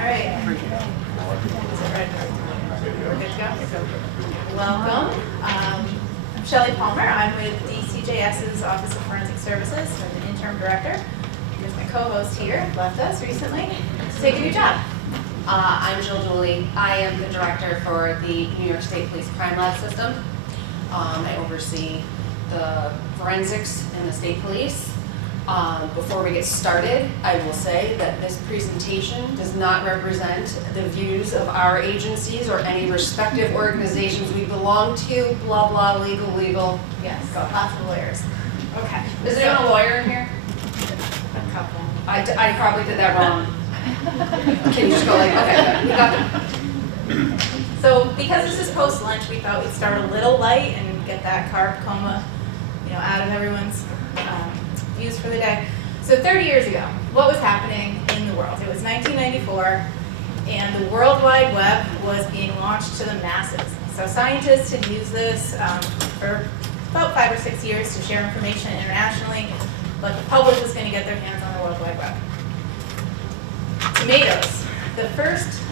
right. We're good to go. Welcome. I'm Shelley Palmer. I'm with DCJS's Office of Forensic Services. I'm the interim director. Here's my co-host here, left us recently to take a new job. I'm Jill Dooley. I am the director for the New York State Police Crime Lab System. I oversee the forensics in the state police. Before we get started, I will say that this presentation does not represent the views of our agencies or any respective organizations we belong to, blah, blah, legal. Yes, lots of lawyers. Okay. Is there a lawyer in here? A couple. I probably did that wrong. Can you just go like, okay, we got it. So because this is post-lunch, we thought we'd start a little light and get that carb coma, out of everyone's views for the day. So 30 years ago, what was happening in the world? It was 1994, and the World Wide Web was being launched to the masses. So scientists had used this for about 5 or 6 years to share information internationally, but the public was going to get their hands on the World Wide Web. Tomatoes, the first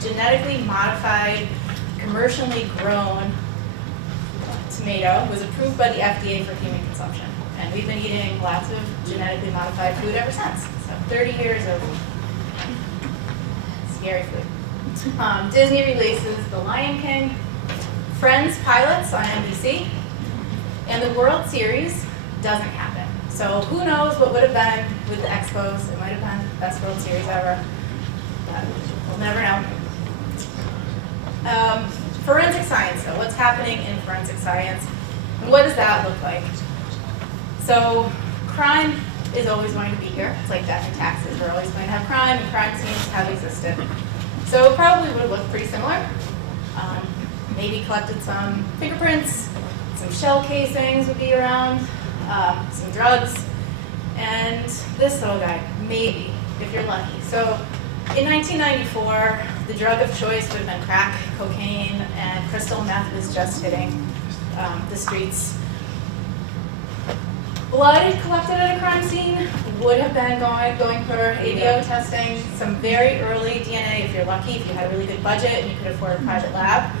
genetically modified, commercially grown tomato was approved by the FDA for human consumption. And we've been eating lots of genetically modified food ever since. So 30 years of scary food. Disney releases The Lion King, Friends pilots on NBC, and the World Series doesn't happen. So who knows what would have been with the Expos. It might have been the best World Series ever, but we'll never know. Forensic science, though. What's happening in forensic science, and what does that look like? So crime is always going to be here. It's like death and taxes. We're always going to have crime, and crime scenes have existed. So it probably would have looked pretty similar. Maybe collected some fingerprints, some shell casings would be around, some drugs, and this little guy, maybe, if you're lucky. So in 1994, the drug of choice would have been crack, cocaine, and crystal meth was just hitting the streets. Blood collected at a crime scene would have been going for ABO testing, some very early DNA if you're lucky, if you had a really good budget and you could afford a private lab,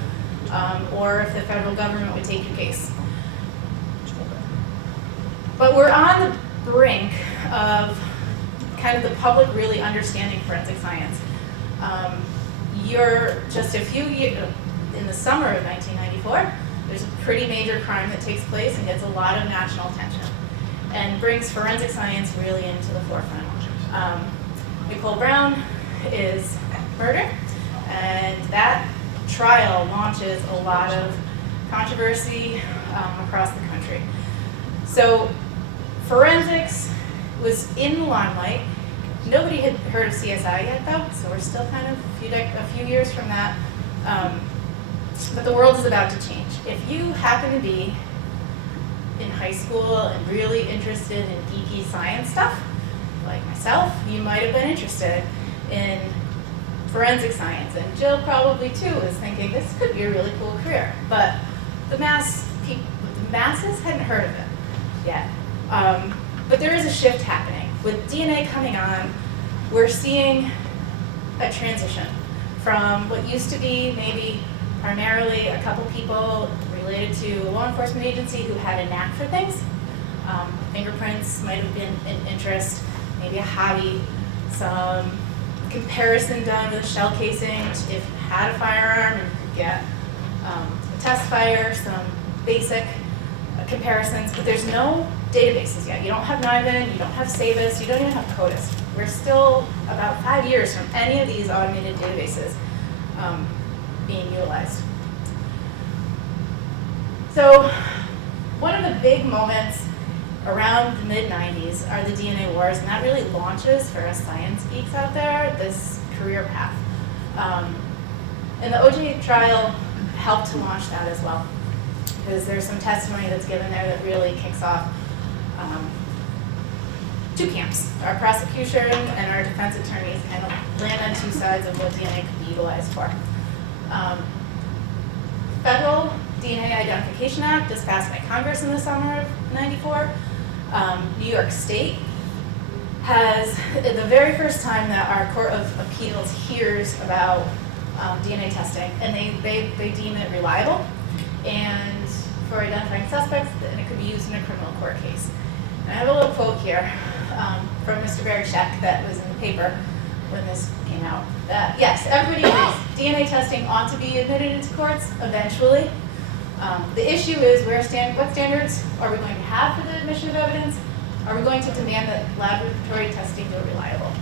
or if the federal government would take your case. But we're on the brink of kind of the public really understanding forensic science. You're just a few years, in the summer of 1994, there's a pretty major crime that takes place and gets a lot of national attention and brings forensic science really into the forefront. Nicole Brown is murdered, and that trial launches a lot of controversy across the country. So forensics was in the limelight. Nobody had heard of CSI yet, though, so we're still kind of a few years from that. But the world is about to change. If you happen to be in high school and really interested in geeky science stuff, like myself, you might have been interested in forensic science. And Jill probably, too, is thinking this could be a really cool career. But the masses hadn't heard of it yet. But there is a shift happening. With DNA coming on, we're seeing a transition from what used to be maybe primarily a couple people related to a law enforcement agency who had a knack for things. Fingerprints might have been an interest, maybe a hobby, some comparison done with a shell casing if you had a firearm and could get a test fire, some basic comparisons, but there's no databases yet. You don't have NIVEN, you don't have SAVIS, you don't even have CODIS. We're still about 5 years from any of these automated databases being utilized. So one of the big moments around the mid-90s are the DNA wars, and that really launches, for us science geeks out there, this career path. And the OJ trial helped to launch that as well, because there's some testimony that's given there that really kicks off two camps. Our prosecution and our defense attorneys kind of land on two sides of what DNA could be utilized for. Federal DNA Identification Act was passed by Congress in the summer of '94. New York State has, the very first time that our Court of Appeals hears about DNA testing, and they deem it reliable and for identifying suspects, and it could be used in a criminal court case. And I have a little quote here from Mr. Berichek that was in the paper when this came out. That yes, everybody agrees DNA testing ought to be admitted into courts eventually. The issue is what standards are we going to have for the admission of evidence? Are we going to demand that laboratory testing be reliable?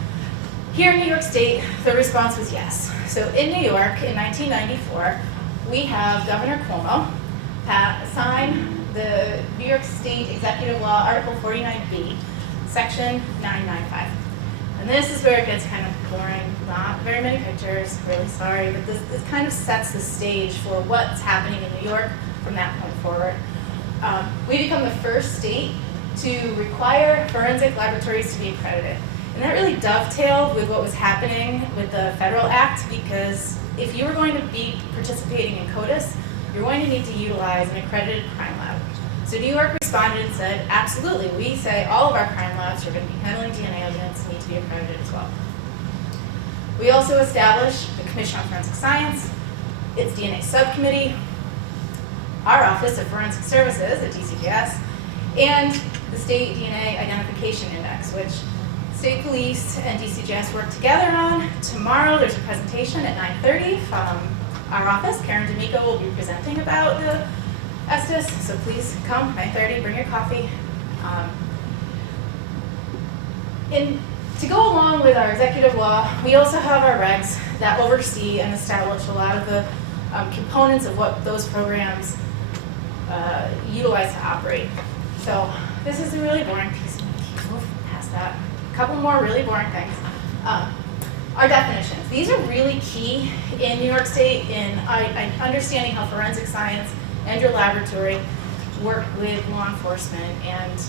Here in New York State, the response was yes. So in New York in 1994, we have Governor Cuomo sign the New York State Executive Law, Article 49B, Section 995. And this is where it gets kind of boring. Not very many pictures, really sorry, but this kind of sets the stage for what's happening in New York from that point forward. We become the first state to require forensic laboratories to be accredited. And that really dovetailed with what was happening with the Federal Act, because if you were going to be participating in CODIS, you're going to need to utilize an accredited crime lab. So New York responded and said, absolutely, we say all of our crime labs are going to be handling DNA evidence need to be accredited as well. We also established the Commission on Forensic Science, its DNA subcommittee, our Office of Forensic Services at DCGS, and the State DNA Identification Index, which State Police and DCGS work together on. Tomorrow there's a presentation at 9:30 from our office. Karen D'Amico will be presenting about the Estes, so please come, 9:30, bring your coffee. To go along with our executive law, we also have our regs that oversee and establish a lot of the components of what those programs utilize to operate. So this is a really boring piece. Move past that. A couple more really boring things. Our definitions. These are really key in New York State in understanding how forensic science and your laboratory work with law enforcement and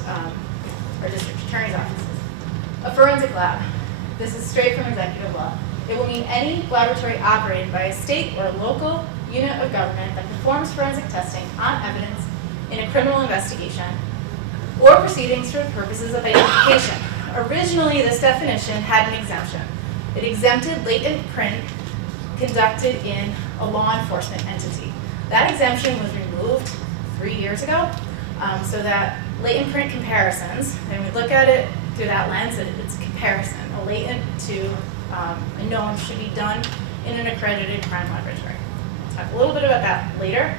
our district attorney's offices. A forensic lab. This is straight from executive law. It will mean any laboratory operated by a state or local unit of government that performs forensic testing on evidence in a criminal investigation or proceedings for purposes of identification. Originally, this definition had an exemption. It exempted latent print conducted in a law enforcement entity. That exemption was removed 3 years ago, so that latent print comparisons, and we look at it through that lens, and it's comparison. A latent to a known should be done in an accredited crime laboratory. I'll talk a little bit about that later,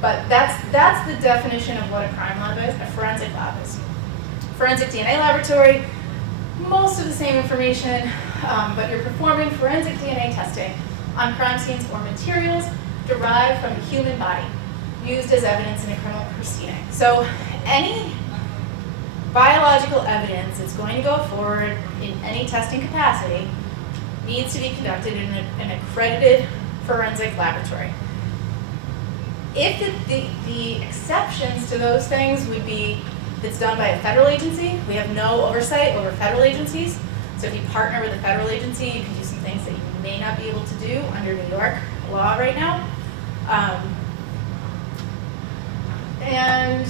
but that's the definition of what a crime lab is, a forensic lab is. Forensic DNA laboratory, most of the same information, but you're performing forensic DNA testing on crime scenes or materials derived from the human body used as evidence in a criminal proceeding. So any biological evidence that's going to go forward in any testing capacity needs to be conducted in an accredited forensic laboratory. If the exceptions to those things would be if it's done by a federal agency, we have no oversight over federal agencies. So if you partner with a federal agency, you can do some things that you may not be able to do under New York law right now. And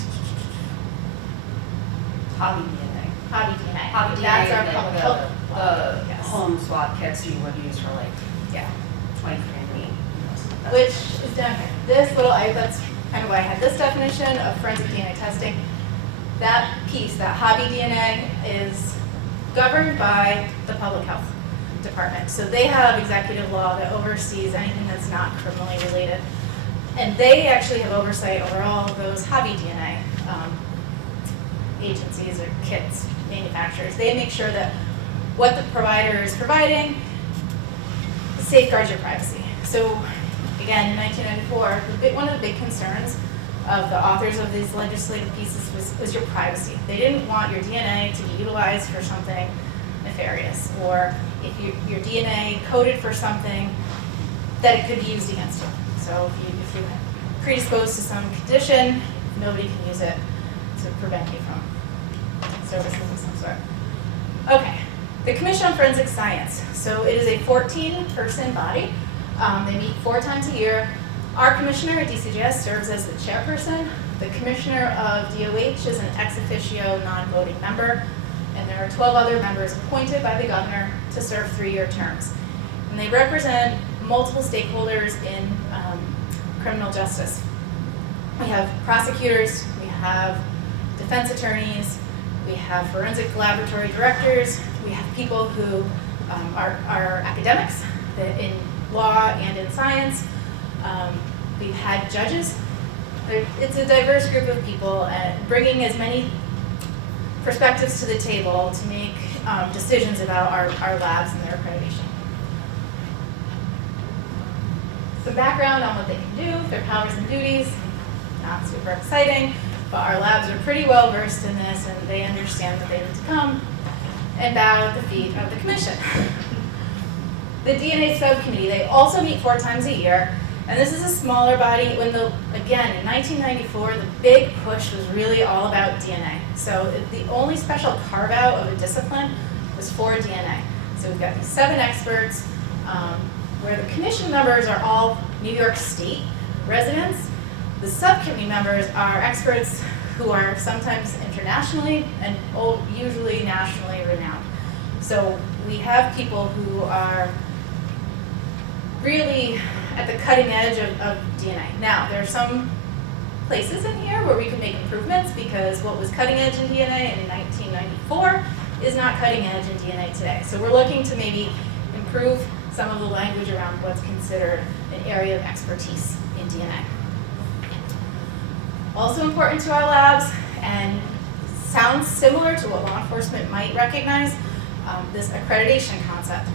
Hobby DNA. hobby DNA. Hobby That's DNA, our like public health law, the yes. home swab kits you would use for like Yeah. 23andMe. Which is down here. This little, that's kind of why I had this definition of forensic DNA testing. That piece, that hobby DNA, is governed by the public health department. So they have executive law that oversees anything that's not criminally related. And they actually have oversight over all of those hobby DNA agencies or kits, manufacturers. They make sure that what the provider is providing safeguards your privacy. So again, in 1994, one of the big concerns of the authors of these legislative pieces was your privacy. They didn't want your DNA to be utilized for something nefarious, or if your DNA coded for something that it could be used against you. So if you're predisposed to some condition, nobody can use it to prevent you from services of some sort. Okay, the Commission on Forensic Science. So it is a 14-person body. They meet 4 times a year. Our commissioner at DCGS serves as the chairperson. The commissioner of DOH is an ex officio non-voting member. and there are 12 other members appointed by the governor to serve 3-year terms. And they represent multiple stakeholders in criminal justice. We have prosecutors, we have defense attorneys, we have forensic laboratory directors, we have people who are academics in law and in science. We've had judges. It's a diverse group of people bringing as many perspectives to the table to make decisions about our labs and their accreditation. Some background on what they can do, their powers and duties. Not super exciting, but our labs are pretty well versed in this, and they understand that they need to come and bow at the feet of the commission. The DNA subcommittee, they also meet 4 times a year, and this is a smaller body. Again, in 1994, the big push was really all about DNA. So the only special carve out of a discipline was for DNA. So we've got these 7 experts, where the commission members are all New York State residents. The subcommittee members are experts who are sometimes internationally and usually nationally renowned. So we have people who are really at the cutting edge of DNA. Now, there are some places in here where we can make improvements, because what was cutting edge in DNA in 1994 is not cutting edge in DNA today. So we're looking to maybe improve some of the language around what's considered an area of expertise in DNA. Also important to our labs, and sounds similar to what law enforcement might recognize, this accreditation concept.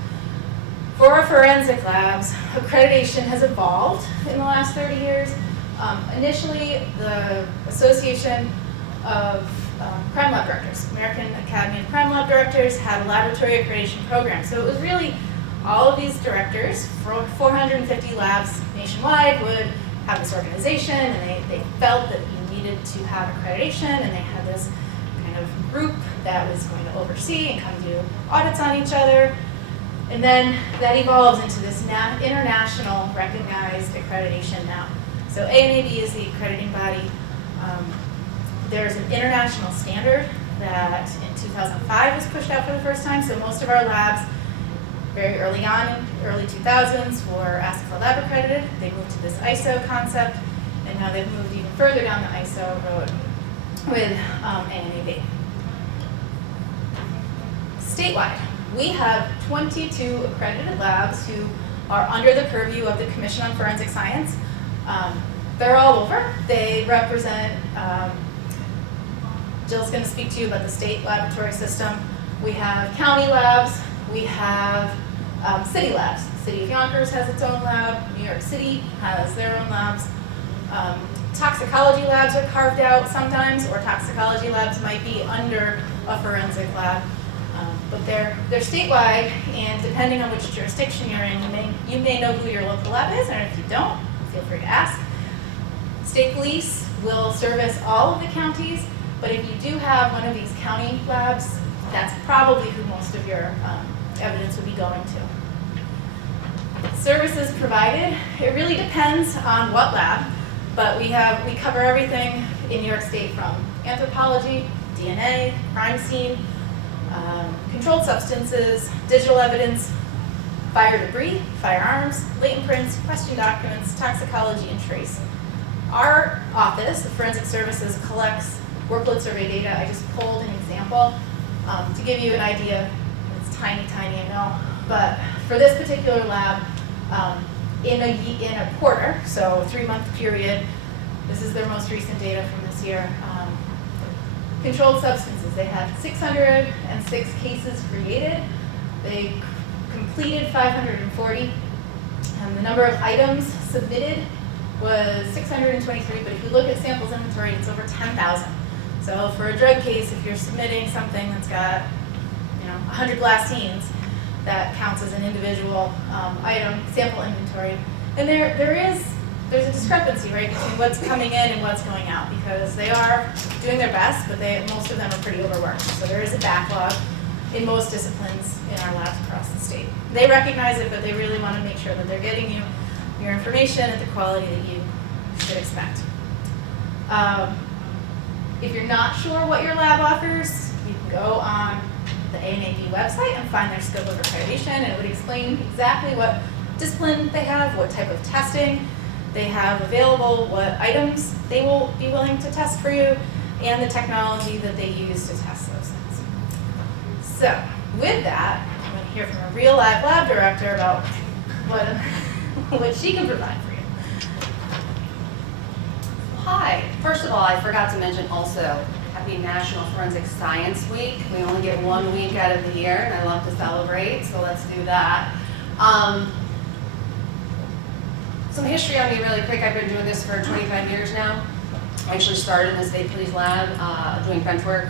For our forensic labs, accreditation has evolved in the last 30 years. Initially, the Association of Crime Lab Directors, American Academy of Crime Lab Directors, had a laboratory accreditation program. So it was really all of these directors, 450 labs nationwide, would have this organization, and they felt that you needed to have accreditation, and they had this kind of group that was going to oversee and come do audits on each other. And then that evolves into this international recognized accreditation now. So ANAB is the accrediting body. There's an international standard that in 2005 was pushed out for the first time, so most of our labs very early on in early 2000s were ASCA Lab accredited. They moved to this ISO concept, and now they've moved even further down the ISO road with ANAB. Statewide, we have 22 accredited labs who are under the purview of the Commission on Forensic Science. They're all over. They represent, Jill's going to speak to you about the state laboratory system. We have county labs. We have city labs. The City of Yonkers has its own lab. New York City has their own labs. Toxicology labs are carved out sometimes, or toxicology labs might be under a forensic lab. But they're statewide, and depending on which jurisdiction you're in, you may know who your local lab is, and if you don't, feel free to ask. State police will service all of the counties, but if you do have one of these county labs, that's probably who most of your evidence would be going to. Services provided, it really depends on what lab, but we cover everything in New York State, from anthropology, DNA, crime scene, controlled substances, digital evidence, fire debris, firearms, latent prints, question documents, toxicology, and trace. Our office, the Forensic Services, collects workload survey data. I just pulled an example to give you an idea. It's tiny, I know, but for this particular lab, in a quarter, so 3-month period, this is their most recent data from this year. Controlled substances, they had 606 cases created. They completed 540. The number of items submitted was 623, but if you look at samples inventory, it's over 10,000. So for a drug case, if you're submitting something that's got 100 glassines, that counts as an individual item sample inventory. And there's a discrepancy, right, between what's coming in and what's going out, because they are doing their best, but most of them are pretty overworked. So there is a backlog in most disciplines in our labs across the state. They recognize it, but they really want to make sure that they're getting you your information at the quality that you should expect. If you're not sure what your lab offers, you can go on the ANAB website and find their scope of accreditation, and it would explain exactly what discipline they have, what type of testing they have available, what items they will be willing to test for you, and the technology that they use to test those things. So with that, I'm going to hear from a real live lab director about what she can provide for you. Hi. First of all, I forgot to mention also, happy National Forensic Science Week. We only get 1 week out of the year, and I love to celebrate, so let's do that. Some history on me really quick. I've been doing this for 25 years now. I actually started in the State Police Lab doing bench work,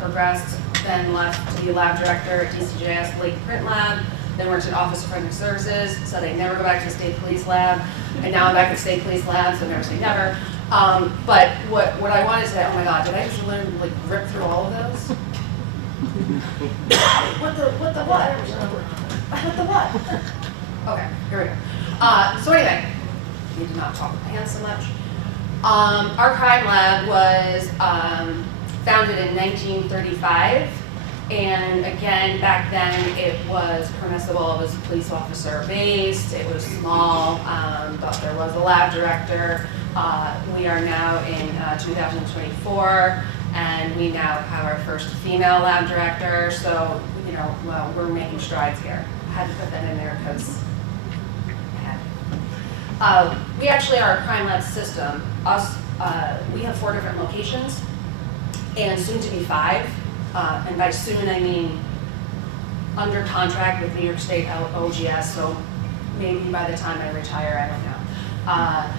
progressed, then left to be lab director at DCJS Lake Print Lab, then worked at Office of Forensic Services, said I'd never go back to the State Police Lab, and now I'm back at State Police Lab, so never say never. But what I wanted to say, oh my God, did I just literally like rip through all of those? What the what? What the what? Okay, here we go. So anyway, need to not talk with my hands so much. Our crime lab was founded in 1935, and again, back then it was permissible. It was police officer based. It was small, but there was a lab director. We are now in 2024, and we now have our first female lab director. So well, we're making strides here. I had to put that in there because. We actually are a crime lab system. We have 4 different locations, and soon to be 5. And by soon I mean under contract with New York State OGS. So maybe by the time I retire, I don't know.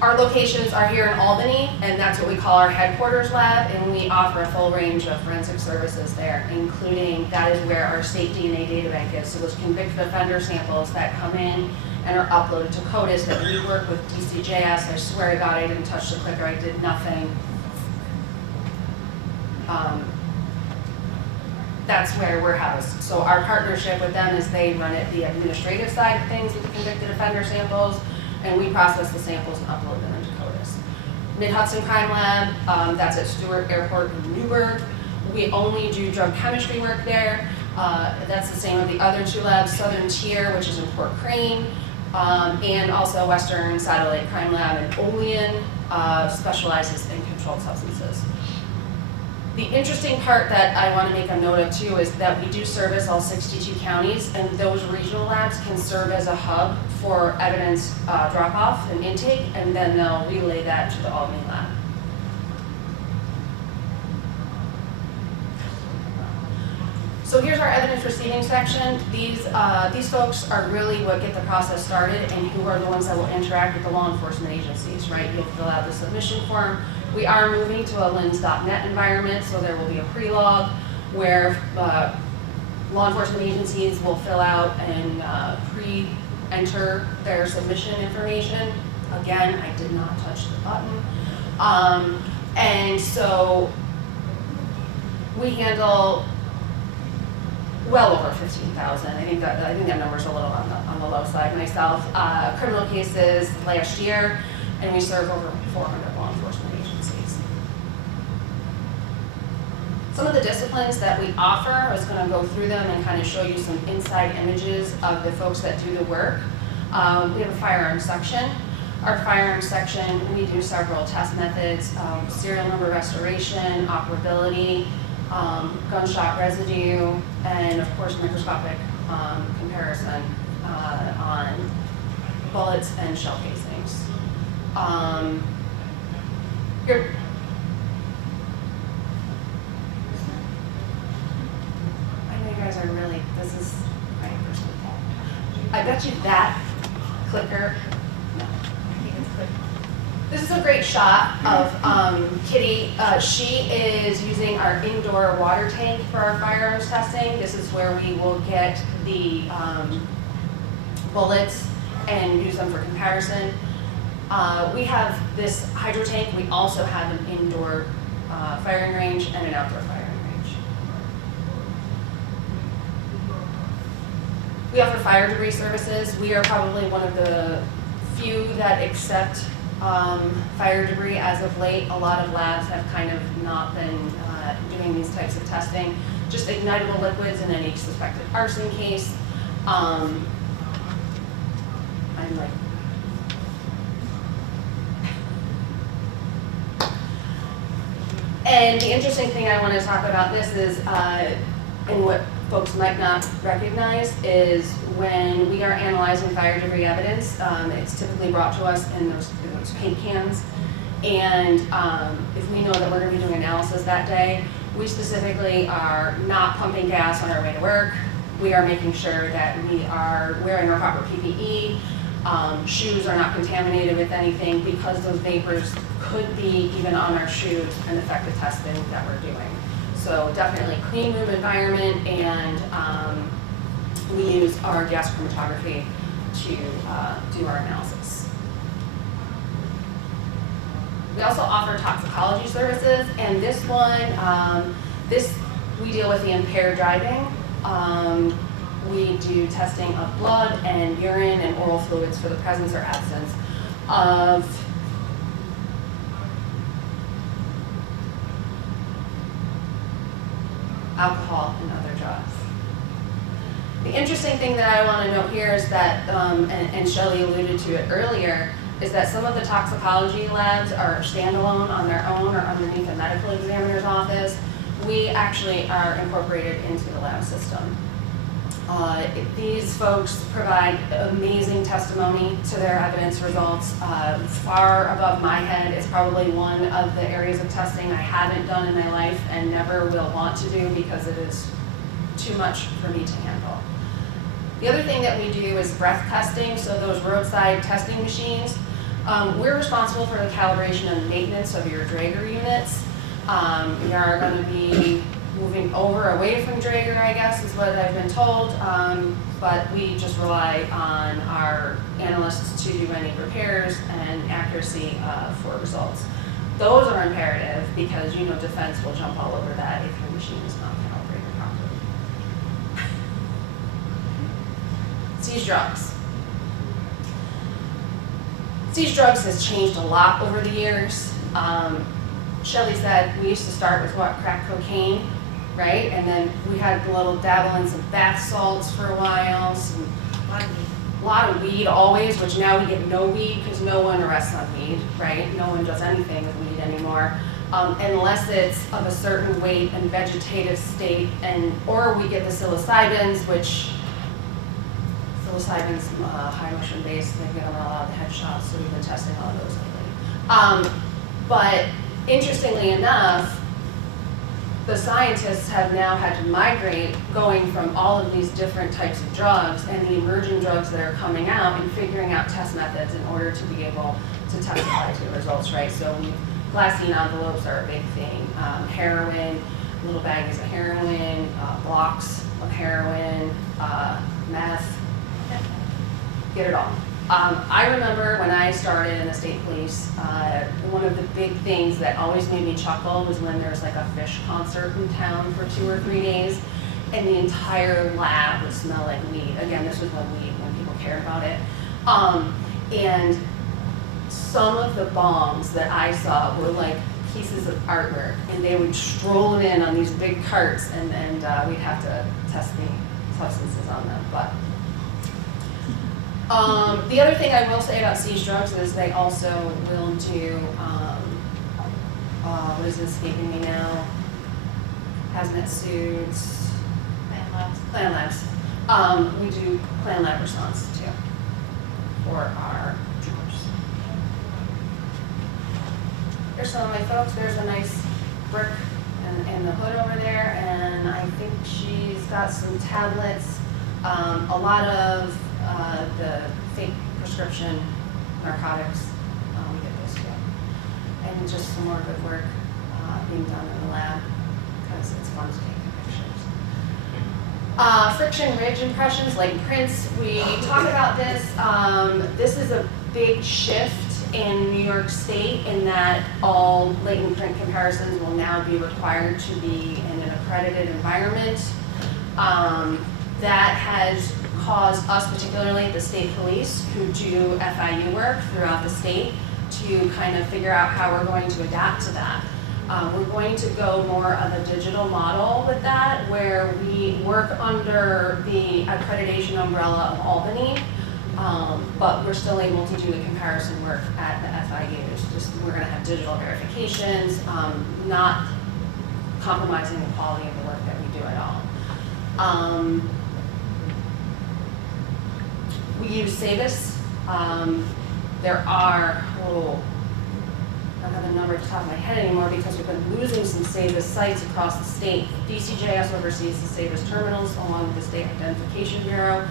Our locations are here in Albany, and that's what we call our headquarters lab, and we offer a full range of forensic services there, including that is where our state DNA data bank is. So those convicted offender samples that come in and are uploaded to CODIS that we work with DCJS. I swear to God, I didn't touch the clicker. I did nothing. That's where we're housed. So our partnership with them is they run it the administrative side of things with the convicted offender samples, and we process the samples and upload them into CODIS. Mid-Hudson Crime Lab, that's at Stewart Airport in Newburgh. We only do drug chemistry work there. That's the same with the other 2 labs, Southern Tier, which is in Port Crane, and also Western Satellite Crime Lab in Olean, specializes in controlled substances. The interesting part that I want to make a note of too is that we do service all 62 counties, and those regional labs can serve as a hub for evidence drop-off and intake, and then they'll relay that to the Albany lab. So here's our evidence receiving section. These folks are really what get the process started and who are the ones that will interact with the law enforcement agencies, right? You'll fill out the submission form. We are moving to a lens.net environment, so there will be a pre-log where law enforcement agencies will fill out and pre-enter their submission information. Again, I did not touch the button. And so we handle well over 15,000. I think that number's a little on the low side myself. Criminal cases last year, and we serve over 400 law enforcement agencies. Some of the disciplines that we offer, I was going to go through them and kind of show you some inside images of the folks that do the work. We have a firearms section. Our firearms section, we do several test methods, serial number restoration, operability, gunshot residue, and of course microscopic comparison on bullets and shell casings. Here, I know you guys are really, this is my first one. I bet you that clicker, no, I think it's clicker. This is a great shot of Kitty. She is using our indoor water tank for our firearms testing. This is where we will get the bullets and use them for comparison. We have this hydro tank. We also have an indoor firing range and an outdoor firing range. We offer fire debris services. We are probably one of the few that accept fire debris as of late. A lot of labs have kind of not been doing these types of testing. just ignitable liquids in any suspected arson case. I'm like, and the interesting thing I want to talk about this is, and what folks might not recognize, is when we are analyzing fire debris evidence, it's typically brought to us in those paint cans. And if we know that we're going to be doing analysis that day, we specifically are not pumping gas on our way to work. We are making sure that we are wearing our proper PPE. Shoes are not contaminated with anything, because those vapors could be even on our shoes and affect the testing that we're doing. So definitely clean room environment, and we use our gas chromatography to do our analysis. We also offer toxicology services, and this one, we deal with the impaired driving. We do testing of blood and urine and oral fluids for the presence or absence of alcohol and other drugs. The interesting thing that I want to note here is that, and Shelley alluded to it earlier, is that some of the toxicology labs are standalone on their own or underneath a medical examiner's office. We actually are incorporated into the lab system. These folks provide amazing testimony to their evidence results, far above my head. It's probably one of the areas of testing I haven't done in my life and never will want to do, because it is too much for me to handle. The other thing that we do is breath testing, so those roadside testing machines. We're responsible for the calibration and maintenance of your Draeger units. We are going to be moving away from Draeger, I guess, is what I've been told, but we just rely on our analysts to do any repairs and accuracy for results. Those are imperative, because defense will jump all over that if your machine is not calibrated properly. Seized drugs. Seized drugs has changed a lot over the years. Shelley said we used to start with crack cocaine, right? And then we had a little dabble in some bath salts for a while, a lot of weed always, which now we get no weed, because no one arrests on weed, right? No one does anything with weed anymore, unless it's of a certain weight and vegetative state, or we get the psilocybins, which psilocybin's high motion based. They get them on a lot of the headshots, so we've been testing all of those lately. But interestingly enough, the scientists have now had to migrate, going from all of these different types of drugs and the emerging drugs that are coming out, and figuring out test methods in order to be able to testify to the results, right? So glassine envelopes are a big thing. Heroin, little baggies of heroin, blocks of heroin, meth, get it all. I remember when I started in the state police, one of the big things that always made me chuckle was when there's like a fish concert in town for 2 or 3 days, and the entire lab would smell like weed. Again, this was when people cared about it. And some of the bombs that I saw were like pieces of artwork, and they would stroll in on these big carts, and we'd have to test the substances on them. But the other thing I will say about seized drugs is they also will do, what is escaping me now? Hazmat suits. Plan labs. We do plan lab response too for our troopers. There's some of my folks. There's a nice brick in the hood over there, and I think she's got some tablets. A lot of the fake prescription narcotics, we get those too. And just some more good work being done in the lab, because it's fun to take the pictures. Friction ridge impressions, latent prints, we talk about this. This is a big shift in New York State, in that all latent print comparisons will now be required to be in an accredited environment. That has caused us, particularly the state police, who do FIU work throughout the state, to kind of figure out how we're going to adapt to that. We're going to go more of a digital model with that, where we work under the accreditation umbrella of Albany, but we're still able to do the comparison work at the FIUs. Just we're going to have digital verifications, not compromising the quality of the work that we do at all. We use SAVIS. There are, I don't have a number at the top of my head anymore because we've been losing some SAVIS sites across the state. DCJS oversees the SAVIS terminals along with the State Identification Bureau.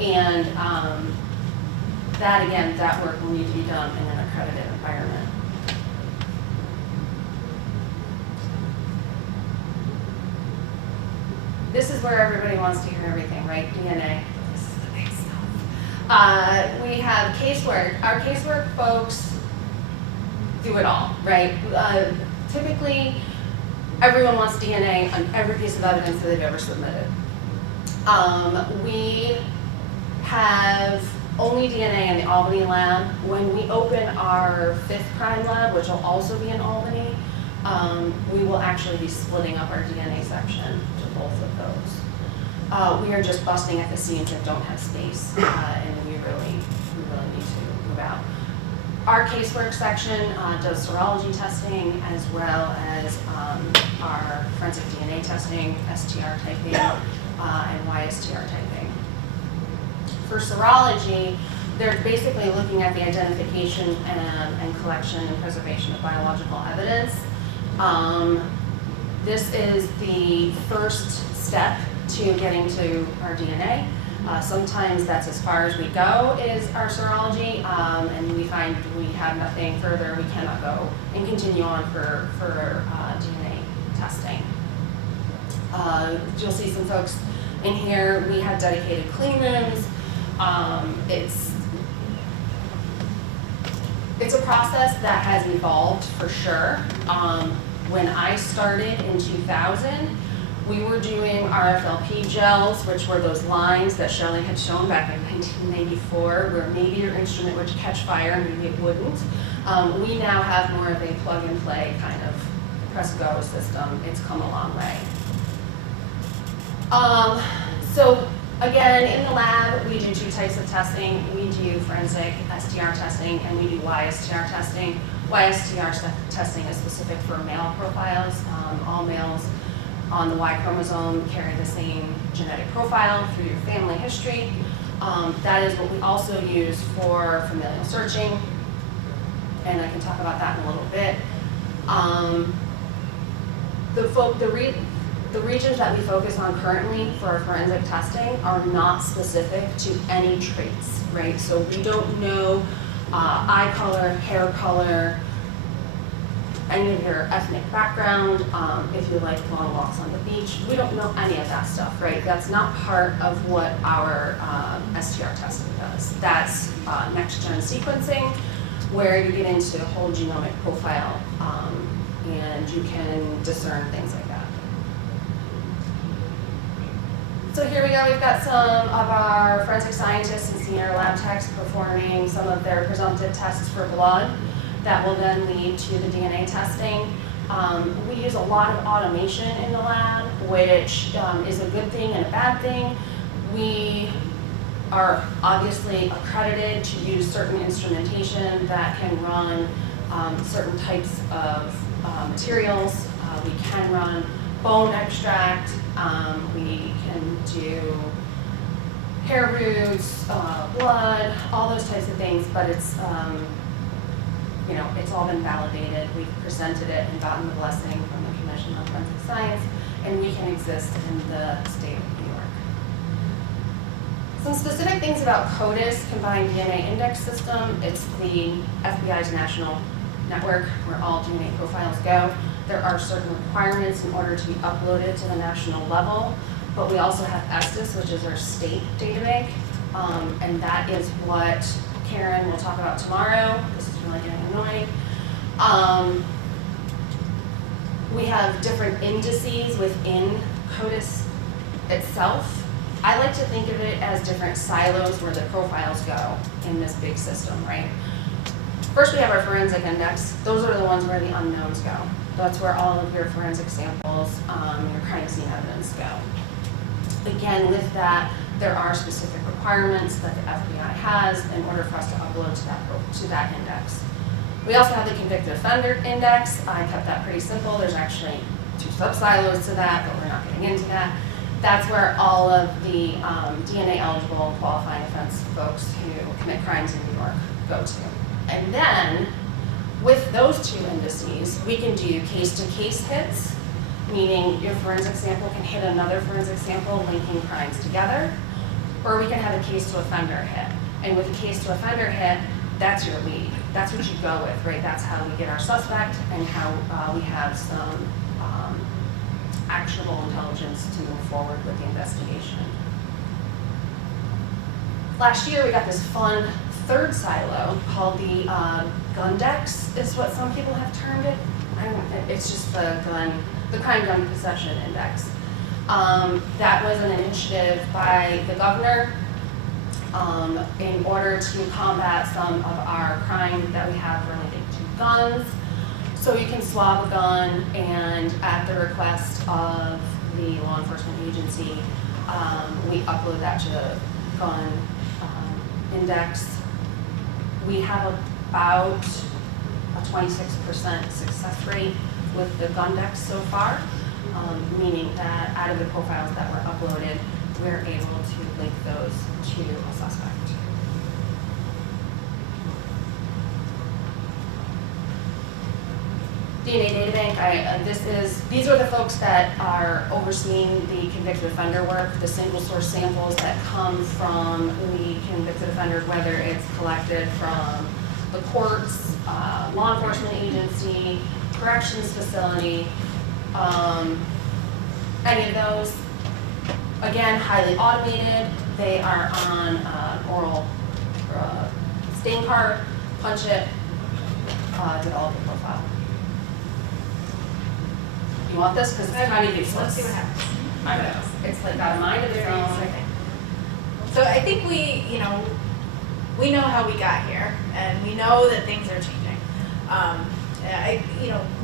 And that work will need to be done in an accredited environment. This is where everybody wants to hear everything, right? DNA. This is the big stuff. We have casework. Our casework folks do it all, right? Typically, everyone wants DNA on every piece of evidence that they've ever submitted. We have only DNA in the Albany lab. When we open our 5th crime lab, which will also be in Albany, we will actually be splitting up our DNA section to both of those. We are just busting at the seams that don't have space, and we really need to move out. Our casework section does serology testing as well as our forensic DNA testing, STR typing, and YSTR typing. For serology, they're basically looking at the identification and collection and preservation of biological evidence. This is the first step to getting to our DNA. Sometimes that's as far as we go is our serology, and we find we have nothing further, we cannot go and continue on for DNA testing. You'll see some folks in here. We have dedicated clean rooms. It's a process that has evolved for sure. When I started in 2000, we were doing RFLP gels, which were those lines that Shelley had shown back in 1994, where maybe your instrument would catch fire, maybe it wouldn't. We now have more of a plug-and-play kind of press-go system. It's come a long way. So again, in the lab, we do 2 types of testing. We do forensic STR testing, and we do YSTR testing. YSTR testing is specific for male profiles. All males on the Y chromosome carry the same genetic profile through your family history. That is what we also use for familial searching, and I can talk about that in a little bit. The regions that we focus on currently for our forensic testing are not specific to any traits, right? So we don't know eye color, hair color, any of your ethnic background, if you like long walks on the beach. We don't know any of that stuff, right? That's not part of what our STR testing does. That's next-gen sequencing, where you get into the whole genomic profile, and you can discern things like that. So here we go, we've got some of our forensic scientists and senior lab techs performing some of their presumptive tests for blood that will then lead to the DNA testing. We use a lot of automation in the lab, which is a good thing and a bad thing. We are obviously accredited to use certain instrumentation that can run certain types of materials. We can run bone extract, we can do hair roots, blood, all those types of things, but it's, it's all been validated. We've presented it and gotten the blessing from the Commission on Forensic Science, and we can exist in the state of New York. Some specific things about CODIS, Combined DNA Index System. It's the FBI's national network where all DNA profiles go. There are certain requirements in order to be uploaded to the national level, but we also have ESTIS, which is our state data bank, and that is what Karen will talk about tomorrow. This is really getting annoying. We have different indices within CODIS itself. I like to think of it as different silos where the profiles go in this big system, right? First, we have our forensic index. Those are the ones where the unknowns go. That's where all of your forensic samples, your crime scene evidence go. Again, with that, there are specific requirements that the FBI has in order for us to upload to that index. We also have the convicted offender index. I kept that pretty simple. There's actually 2 sub-silos to that, but we're not getting into that. That's where all of the DNA eligible qualifying offense folks who commit crimes in New York go to. And then with those 2 indices, we can do case-to-case hits, meaning your forensic sample can hit another forensic sample linking crimes together, or we can have a case-to-offender hit. And with a case-to-offender hit, that's your lead. That's what you go with, right? That's how we get our suspect and how we have some actionable intelligence to move forward with the investigation. Last year, we got this fun 3rd silo called the Gundex, is what some people have termed it. It's just the crime gun possession index. That was an initiative by the governor in order to combat some of our crime that we have related to guns. So you can swab a gun, and at the request of the law enforcement agency, we upload that to the gun index. We have about a 26% success rate with the Gundex so far, meaning that out of the profiles that were uploaded, we're able to link those to a suspect. DNA data bank, these are the folks that are overseeing the convicted offender work, the single source samples that come from the convicted offender, whether it's collected from the courts, law enforcement agency, corrections facility, any of those. Again, highly automated. They are on oral stain card, punch it, develop a profile. You want this? Because it's kind of useless. Let's see what happens. I know. It's like got a mind of its own. So I think we know how we got here, and we know that things are changing.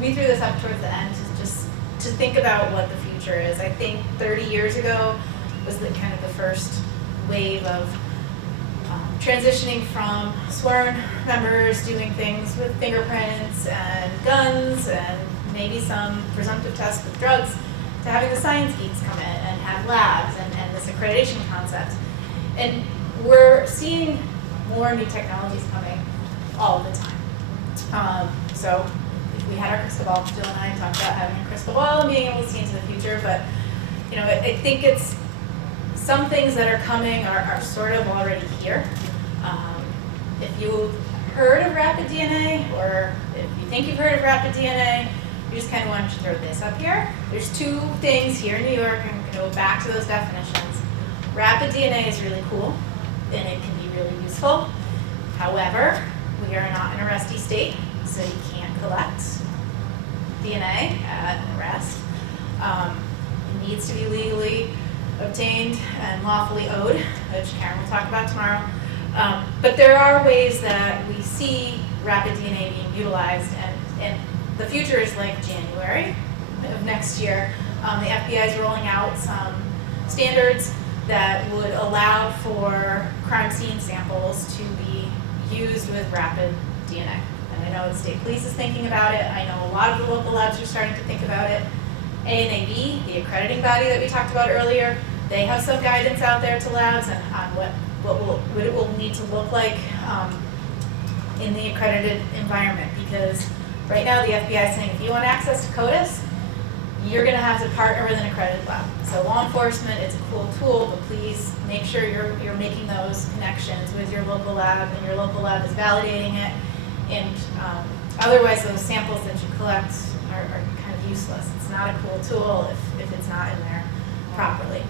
We threw this up towards the end just to think about what the future is. I think 30 years ago was the kind of the first wave of transitioning from sworn members doing things with fingerprints and guns and maybe some presumptive tests with drugs, to having the science geeks come in and have labs and this accreditation concept. And we're seeing more new technologies coming all the time. So if we had our crystal ball, Jill and I talked about having a crystal ball and being able to see into the future, but I think it's some things that are coming are sort of already here. If you've heard of rapid DNA, or if you think you've heard of rapid DNA, we just kind of wanted to throw this up here. There's 2 things here in New York, and I'm going to go back to those definitions. Rapid DNA is really cool, and it can be really useful. However, we are not an arresty state, so you can't collect DNA at an arrest. It needs to be legally obtained and lawfully owed, which Karen will talk about tomorrow. But there are ways that we see rapid DNA being utilized, and the future is like January of next year. The FBI is rolling out some standards that would allow for crime scene samples to be used with rapid DNA. And I know the state police is thinking about it. I know a lot of the local labs are starting to think about it. ANAB, the accrediting body that we talked about earlier, they have some guidance out there to labs and on what it will need to look like in the accredited environment. Because right now the FBI is saying if you want access to CODIS, you're going to have to partner with an accredited lab. So law enforcement, it's a cool tool, but please make sure you're making those connections with your local lab, and your local lab is validating it. And otherwise, those samples that you collect are kind of useless. It's not a cool tool if it's not in there properly.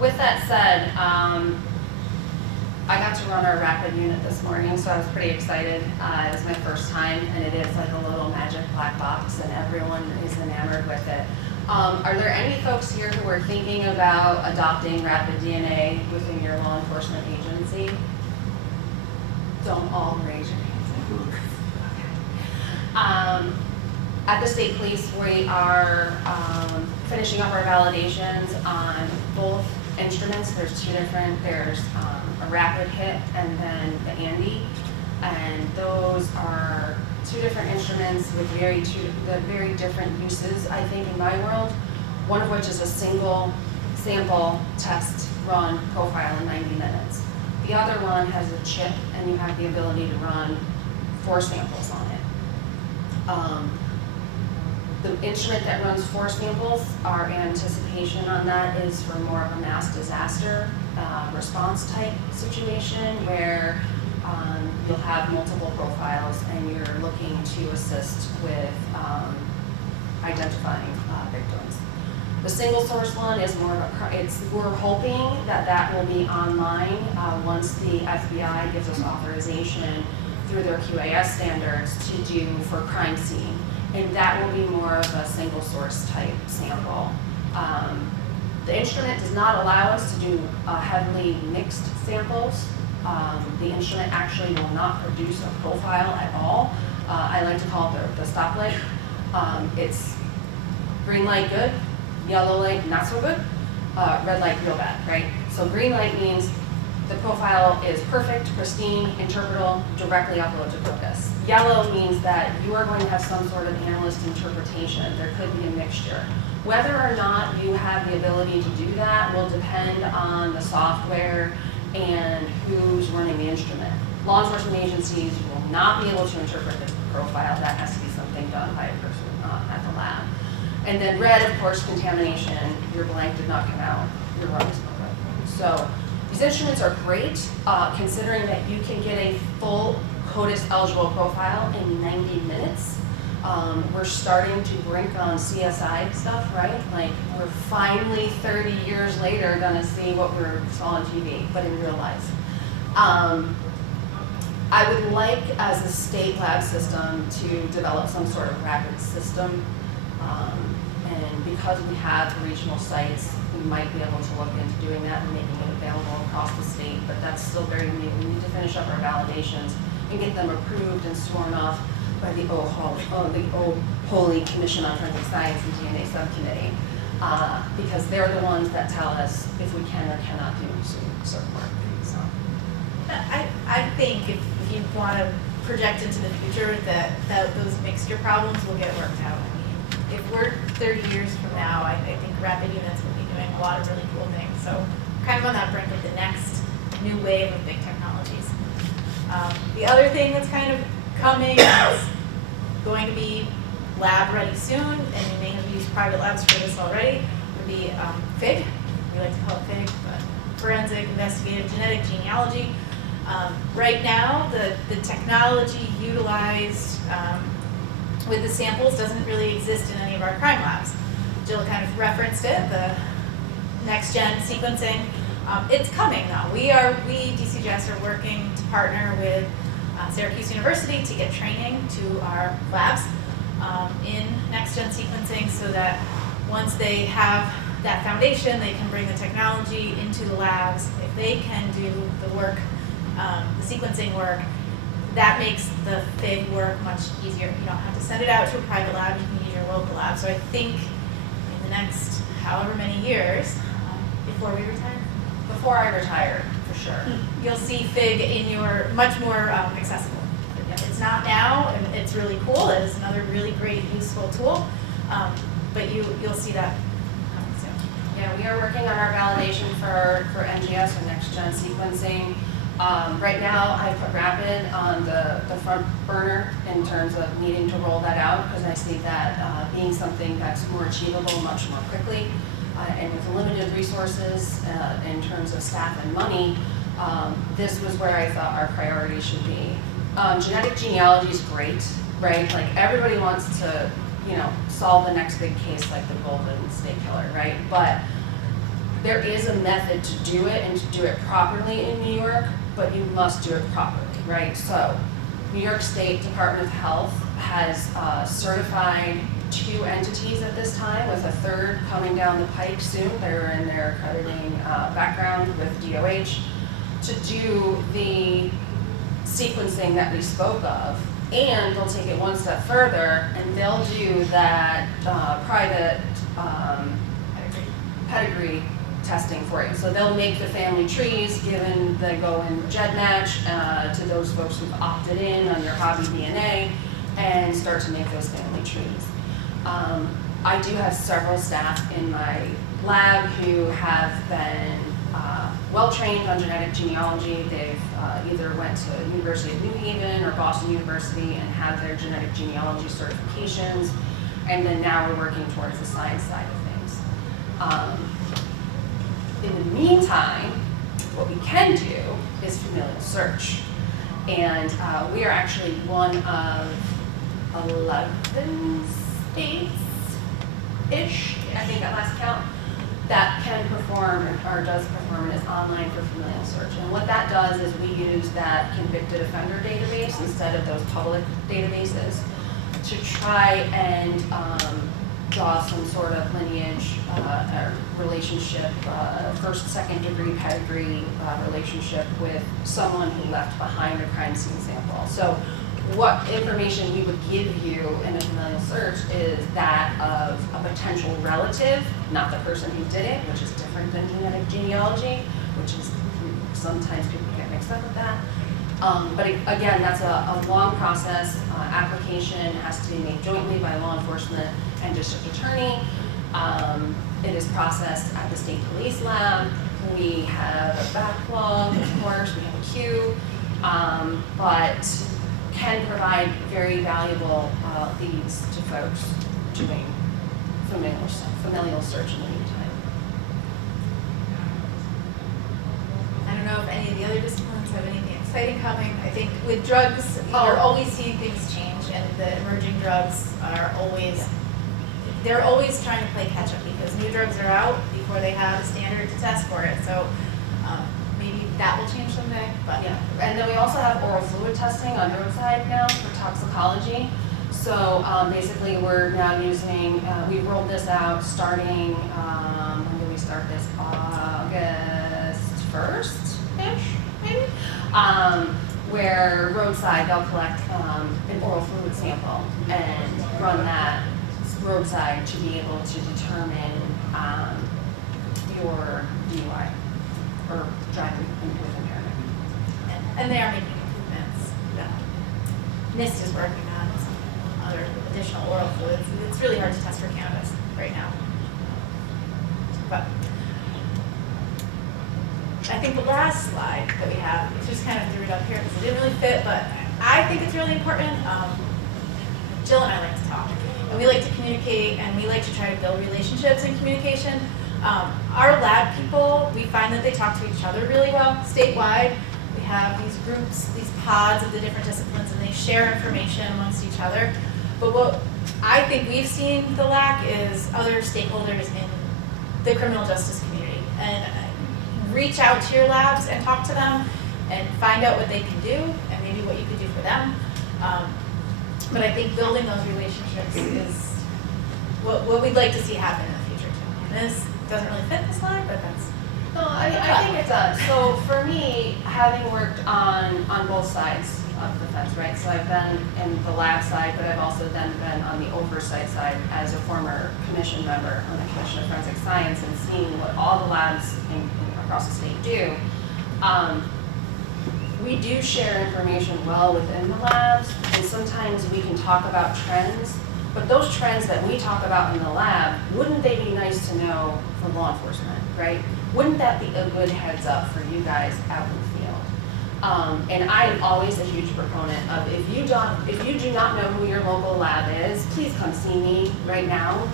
With that said, I got to run our rapid unit this morning, so I was pretty excited. It was my first time, and it is like a little magic black box, and everyone is enamored with it. Are there any folks here who are thinking about adopting rapid DNA within your law enforcement agency? Don't all raise your hands. Okay. At the state police, we are finishing up our validations on both instruments. There's two different, there's a rapid hit and then the Andy. And those are two different instruments with very different uses, I think, in my world. One of which is a single sample test run profile in 90 minutes. The other one has a chip and you have the ability to run 4 samples on it. The instrument that runs 4 samples, our anticipation on that is for more of a mass disaster response type situation where you'll have multiple profiles and you're looking to assist with identifying victims. The single source one is more of a, we're hoping that that will be online once the FBI gives us authorization through their QAS standards to do for crime scene. And that will be more of a single source type sample. The instrument does not allow us to do heavily mixed samples. The instrument actually will not produce a profile at all. I like to call it the stoplight. It's green light good, yellow light not so good, red light real bad, right? So green light means the profile is perfect, pristine, interpretable, directly upload to Focus. Yellow means that you are going to have some sort of analyst interpretation. There could be a mixture. Whether or not you have the ability to do that will depend on the software and who's running the instrument. Law enforcement agencies will not be able to interpret the profile. That has to be something done by a person at the lab. And then red, of course, contamination. Your blank did not come out. Your run is not good. So these instruments are great, considering that you can get a full CODIS eligible profile in 90 minutes. We're starting to brink on CSI stuff, right? Like, we're finally 30 years later gonna see what we saw on TV, but in real life. I would like, as a state lab system, to develop some sort of rapid system. And because we have regional sites, we might be able to look into doing that and making it available across the state, but that's still very new. We need to finish up our validations and get them approved and sworn off by the Holy Commission on Forensic Science and DNA Subcommittee, because they're the ones that tell us if we can or cannot do certain work. So, I think if you want to project into the future that those mixture problems will get worked out. I mean, if we're 30 years from now, I think rapid units will be doing a lot of really cool things. So kind of on that brink of the next new wave of big technologies. The other thing that's kind of coming is going to be lab ready soon, and you may have used private labs for this already, would be FIG. We like to call it FIG, but Forensic Investigative Genetic Genealogy. Right now, the technology utilized with the samples doesn't really exist in any of our crime labs. Jill kind of referenced it, the next-gen sequencing. It's coming though. We, DCGS, are working to partner with Syracuse University to get training to our labs in next-gen sequencing so that once they have that foundation, they can bring the technology into the labs. If they can do the work, the sequencing work, that makes the FIG work much easier. You don't have to send it out to a private lab, you can use your local lab. So I think in the next however many years, before we retire? before I retire, for sure. You'll see FIG in your, much more accessible. It's not now, and it's really cool. It is another really great, useful tool, but you'll see that coming soon. Yeah, we are working on our validation for NGS or next-gen sequencing. Right now, I put rapid on the front burner in terms of needing to roll that out because I see that being something that's more achievable much more quickly. And with limited resources in terms of staff and money, this was where I thought our priority should be. Genetic genealogy is great, right? Like everybody wants to, solve the next big case like the Golden State Killer, right? But there is a method to do it and to do it properly in New York, but you must do it properly, right? So New York State Department of Health has certified 2 entities at this time, with a 3rd coming down the pike soon. They're in their accrediting background with DOH to do the sequencing that we spoke of And they'll take it one step further, and they'll do that private pedigree testing for you. So they'll make the family trees, given they go in GEDmatch to those folks who've opted in on your hobby DNA, and start to make those family trees. I do have several staff in my lab who have been well-trained on genetic genealogy. They've either went to University of New Haven or Boston University and have their genetic genealogy certifications, and then now we're working towards the science side of things. In the meantime, what we can do is familial search, and we are actually one of 11 states-ish, I think at last count, that can perform or does perform as online for familial search. And what that does is we use that convicted offender database instead of those public databases to try and draw some sort of lineage or relationship, first, second degree pedigree relationship with someone who left behind a crime scene sample. So what information we would give you in a familial search is that of a potential relative, not the person who did it, which is different than genetic genealogy, which is sometimes people get mixed up with that. But again, that's a long process. Application has to be made jointly by law enforcement and district attorney. It is processed at the state police lab. We have a backlog, of course, we have a queue, but can provide very valuable leads to folks doing familial search in the meantime. I don't know if any of the other disciplines have anything exciting coming. I think with drugs, you're always seeing things change, and the emerging drugs are always, they're always trying to play catch up because new drugs are out before they have a standard to test for it. So maybe that will change someday, but. Yeah, and then we also have oral fluid testing on roadside now for toxicology. So basically we're now using, we rolled this out starting, when did we start this? August 1st-ish, maybe? Where roadside they'll collect an oral fluid sample and run that roadside to be able to determine your DUI or driving with impairment. And they are making improvements. NIST is working on some other additional oral fluids. It's really hard to test for cannabis right now. But I think the last slide that we have, we just kind of threw it up here because it didn't really fit, but I think it's really important. Jill and I like to talk, and we like to communicate, and we like to try to build relationships in communication. Our lab people, we find that they talk to each other really well statewide. We have these groups, these pods of the different disciplines, and they share information amongst each other. But what I think we've seen the lack is other stakeholders in the criminal justice community. And reach out to your labs and talk to them and find out what they can do and maybe what you could do for them. But I think building those relationships is what we'd like to see happen in the future too. And this doesn't really fit the slide, but that's. No, I think it does. So for me, having worked on both sides of the fence, right? So I've been in the lab side, but I've also then been on the oversight side as a former commission member on the Commission of Forensic Science and seeing what all the labs across the state do. We do share information well within the labs, and sometimes we can talk about trends, but those trends that we talk about in the lab, wouldn't they be nice to know for law enforcement, right? Wouldn't that be a good heads up for you guys out in the field? And I am always a huge proponent of if you do not know who your local lab is, please come see me right now,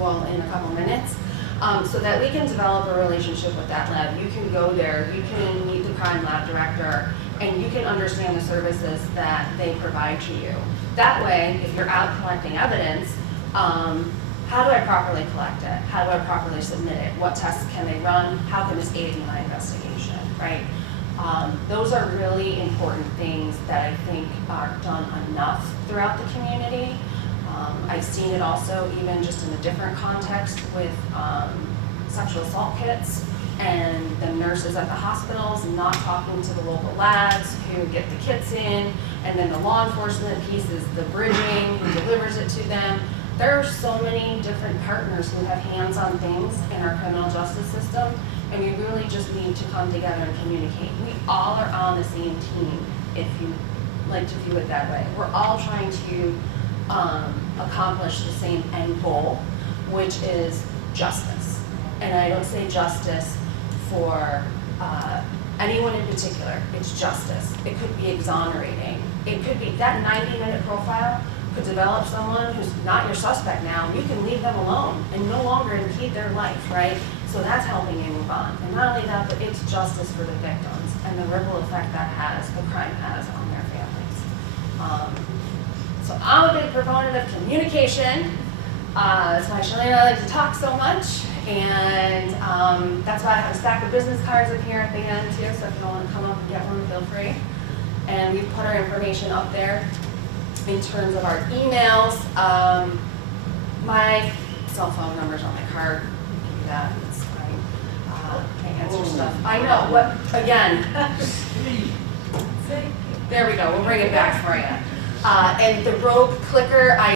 well, in a couple minutes, so that we can develop a relationship with that lab. You can go there, you can meet the crime lab director, and you can understand the services that they provide to you. That way, if you're out collecting evidence, how do I properly collect it? How do I properly submit it? What tests can they run? How can this aid in my investigation, right? Those are really important things that I think aren't done enough throughout the community. I've seen it also even just in a different context with sexual assault kits. and the nurses at the hospitals not talking to the local labs who get the kits in, and then the law enforcement piece is the bridging, who delivers it to them. There are so many different partners who have hands on things in our criminal justice system, and we really just need to come together and communicate. We all are on the same team, if you like to view it that way. We're all trying to accomplish the same end goal, which is justice. And I don't say justice for anyone in particular, it's justice. It could be exonerating. It could be that 90-minute profile could develop someone who's not your suspect now, and you can leave them alone and no longer impede their life, right? So that's helping you move on. And not only that, but it's justice for the victims and the ripple effect that the crime has on their families. So I'm a big proponent of communication. That's why Shalane and I like to talk so much. And that's why I have a stack of business cards up here at the end too, so if you don't want to come up and get one, feel free. And we've put our information up there in terms of our emails. My cell phone number's on my card. Give you that, it's fine. I answer stuff. I know, what, again. There we go, we'll bring it back for you. And the rogue clicker,